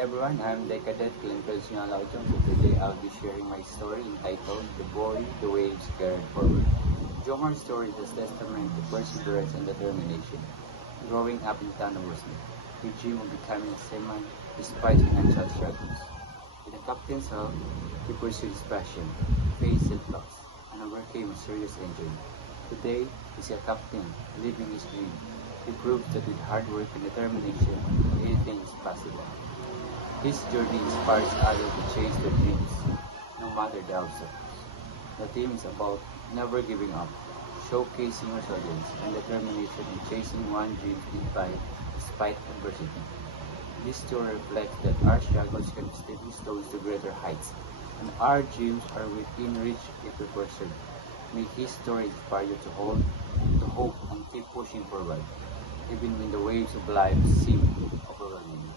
everyone, I'm the cadet Clinton Sinalautong. So today I'll be sharing my story entitled The Boy the Waves Carried Forward. Jomar's story is a testament to perseverance and determination. Growing up in Tanawasmi, he dreamed of becoming a seaman despite financial struggles. With the captain's help, he pursued his passion, faced setbacks, and overcame a serious injury. Today, he's a captain, living his dream. He proves that with hard work and determination, anything is possible. His journey inspires others to chase their dreams, no matter the obstacles. The theme is about never giving up, showcasing resilience and determination in chasing one dream despite adversity. This story reflects that our struggles can be stepping stones to greater heights, and our dreams are within reach if we pursue. May his story inspire you to hope and keep pushing forward, even when the waves of life seem overwhelming.